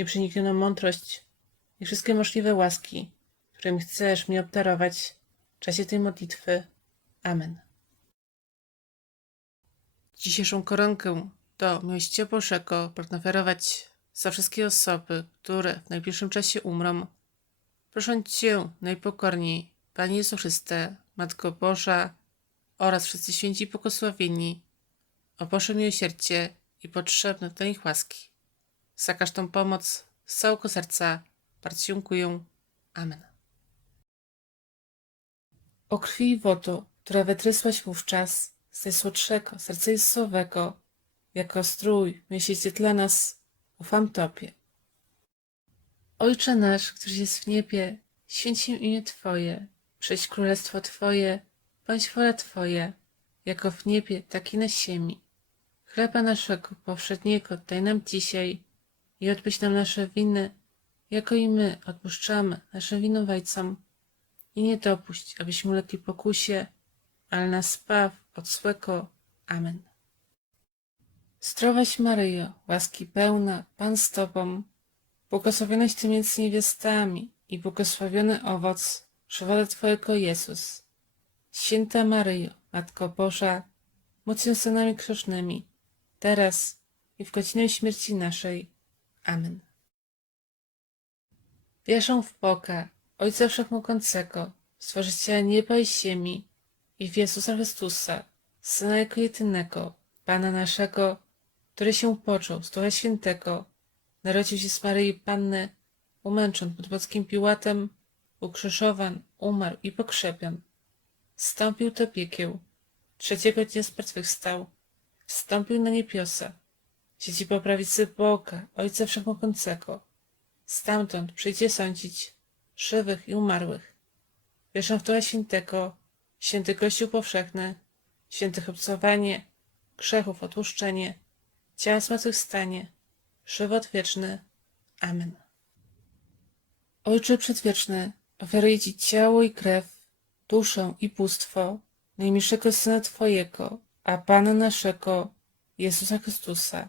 nieprzeniknioną mądrość i wszystkie możliwe łaski, którymi chcesz mnie obdarować w czasie tej modlitwy. Amen. Dzisiejszą koronkę do miłości Bożego pragnę oferować za wszystkie osoby, które w najbliższym czasie umrą. Proszę Cię najpokorniej, Panie Jezu Chryste, Matko Boża oraz wszyscy święci błogosławieni, o Boże miłosierdzie i potrzebne dla nich łaski. Za każdą pomoc z całego serca bardzo dziękuję. Amen. O krwi i wodo, która wytrysłaś wówczas z najsłodszego serca Jezusowego, jako strój miesięcy dla nas, ufam Tobie. Ojcze nasz, któryś jest w niebie, święć się imię Twoje, przyjdź królestwo Twoje, bądź wola Twoja, jako w niebie, tak i na ziemi. Chleba naszego powszedniego daj nam dzisiaj i odpuść nam nasze winy, jako i my odpuszczamy naszym winowajcom. I nie dopuść, abyśmy ulegli pokusie, ale nas zbaw od złego. Amen. Zdrowaś Maryjo, łaski pełna, Pan z Tobą, błogosławionaś Ty między niewiastami i błogosławiony owoc żywota Twojego Jezus. Święta Maryjo, Matko Boża, módl się za nami grzesznymi, teraz i w godzinę śmierci naszej. Amen. Wierzę w Boga, Ojca Wszechmogącego, Stworzyciela nieba i ziemi i w Jezusa Chrystusa, Syna Jego jedynego, Pana naszego, który się począł z Ducha Świętego, narodził się z Maryi Panny, umęczon pod Podskim Piłatem, ukrzyżowan, umarł i pokrzepion. Wstąpił do piekieł, trzeciego dnia zmartwychwstał, wstąpił na niebiosa, siedzi po prawicy Boga, Ojca Wszechmogącego. Stamtąd przyjdzie sądzić żywych i umarłych. Wierzę w Ducha Świętego, święty Kościół powszechny, świętych obcowanie, grzechów odpuszczenie, ciała zmartwychwstanie, żywot wieczny. Amen. Ojcze Przedwieczny, ofiaruję Ci ciało i krew, duszę i bóstwo najmilszego Syna Twojego, a Pana naszego, Jezusa Chrystusa,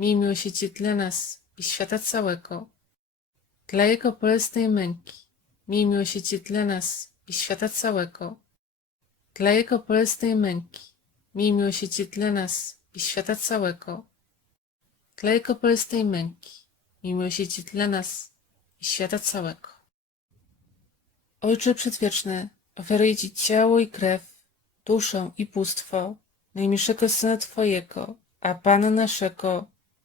miej miłosierdzie dla nas i świata całego. Dla Jego bolesnej męki, miej miłosierdzie dla nas i świata całego. Dla Jego bolesnej męki, miej miłosierdzie dla nas i świata całego. Dla Jego bolesnej męki, miej miłosierdzie dla nas i świata całego. Ojcze Przedwieczny, ofiaruję Ci ciało i krew, duszę i bóstwo najmilszego Syna Twojego, a Pana naszego,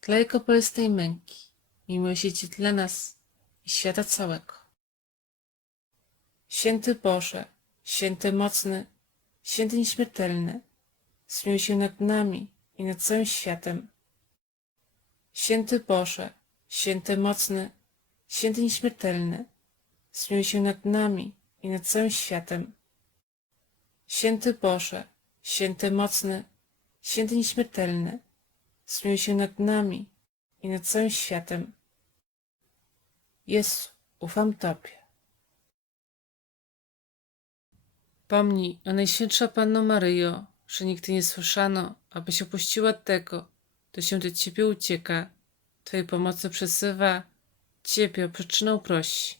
Dla Jego bolesnej męki, miłosierdzie dla nas i świata całego. Święty Boże, święty mocny, święty nieśmiertelny, zmiłuj się nad nami i nad całym światem. Święty Boże, święty mocny, święty nieśmiertelny, zmiłuj się nad nami i nad całym światem. Święty Boże, święty mocny, święty nieśmiertelny, zmiłuj się nad nami i nad całym światem. Jezu, ufam Tobie. Pomnij, o Najświętsza Panno Maryjo, że nigdy nie słyszano, abyś opuściła tego, kto się do Ciebie ucieka, Twojej pomocy przesywa, Ciebie o przyczynę prosi.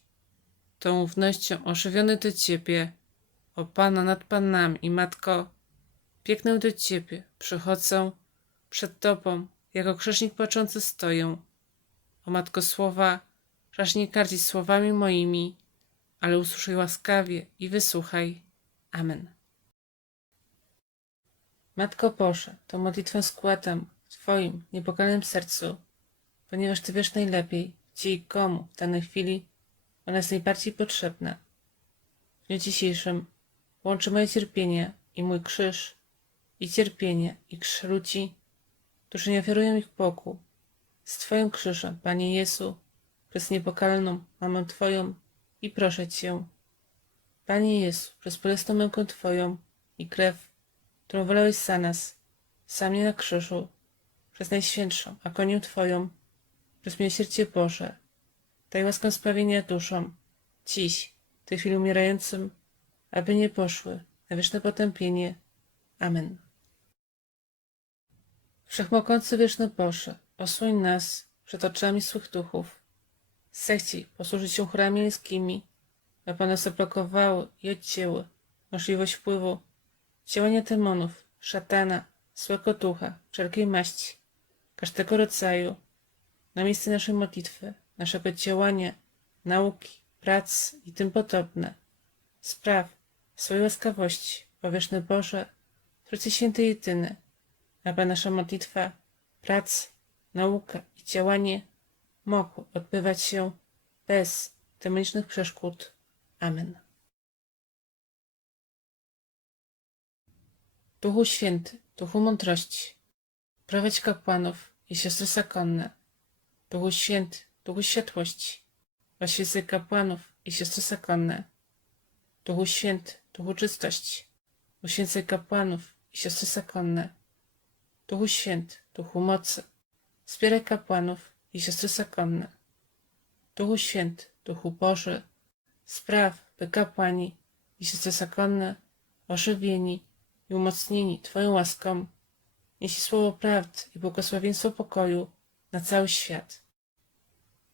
Tą ufnością ożywiony do Ciebie, o Pana nad Panami i Matko, biegnę do Ciebie, przychodzę przed Tobą, jako grzesznik płaczący stoję. O Matko Słowa, raż nie kardzić słowami moimi, ale usłyszaj łaskawie i wysłuchaj. Amen. Matko Boże, tą modlitwę składam w Twoim niepokalnym sercu, ponieważ Ty wiesz najlepiej, gdzie i komu w danej chwili ona jest najbardziej potrzebna. W dniu dzisiejszym łączy moje cierpienie i mój krzyż, i cierpienie i krzyż ludzi, którzy nie ofiarują ich Bogu, z Twoim krzyżem, Panie Jezu, przez niepokalną Mamę Twoją i proszę Cię, Panie Jezu, przez bolesną mękę Twoją i krew, którą wylałeś za nas, sam mnie na krzyżu, przez Najświętszą agonię Twoją, przez miłosierdzie Boże, daj łaskę sprawienia duszom, dziś, w tej chwili umierającym, aby nie poszły na wieczne potępienie. Amen. Wszechmogący wieczny Boże, osłoń nas przed oczami złych duchów. Zechciej posłużyć się chórami anielskimi, aby one zablokowały i odcięły możliwość wpływu działania demonów, szatana, złego ducha, wszelkiej maści, każdego rodzaju, na miejsce naszej modlitwy, naszego działania, nauki, prac i tym podobne. Spraw swojej łaskawości, powieszny Boże, Trójcy Święty Jedyny, aby nasza modlitwa, prac, nauka i działanie mogły odbywać się bez demonicznych przeszkód. Amen. Duchu Święty, Duchu Mądrości, prowadź kapłanów i siostry zakonne. Duchu Święty, Duchu Światłości, oświecaj kapłanów i siostry zakonne. Duchu Święty, Duchu Czystości, uświęcaj kapłanów i siostry zakonne. Duchu Święty, Duchu Mocy, wspieraj kapłanów i siostry zakonne. Duchu Święty, Duchu Boży, spraw, by kapłani i siostry zakonne, ożywieni i umocnieni Twoją łaską, nieśli słowo prawdy i błogosławieństwo pokoju na cały świat.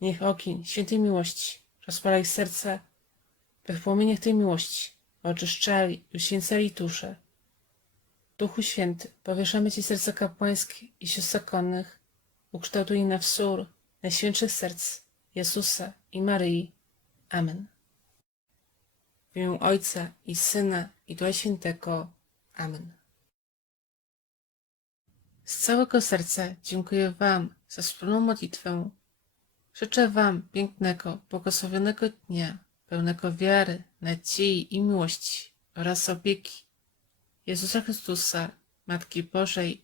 Niech ogień świętej miłości rozpala ich serca, by w płomieniach tej miłości oczyszczali i uświęcali dusze. Duchu Święty, powieszamy Ci serca kapłańskie i sióstr zakonnych, ukształtuj na wzór najświętszych serc Jezusa i Maryi. Amen. W imię Ojca i Syna i Ducha Świętego. Amen. Z całego serca dziękuję Wam za wspólną modlitwę. Życzę Wam pięknego, błogosławionego dnia, pełnego wiary, nadziei i miłości oraz opieki Jezusa Chrystusa, Matki Bożej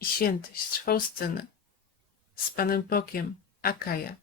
i świętej Faustyny. Z Panem Bogiem, Akaja.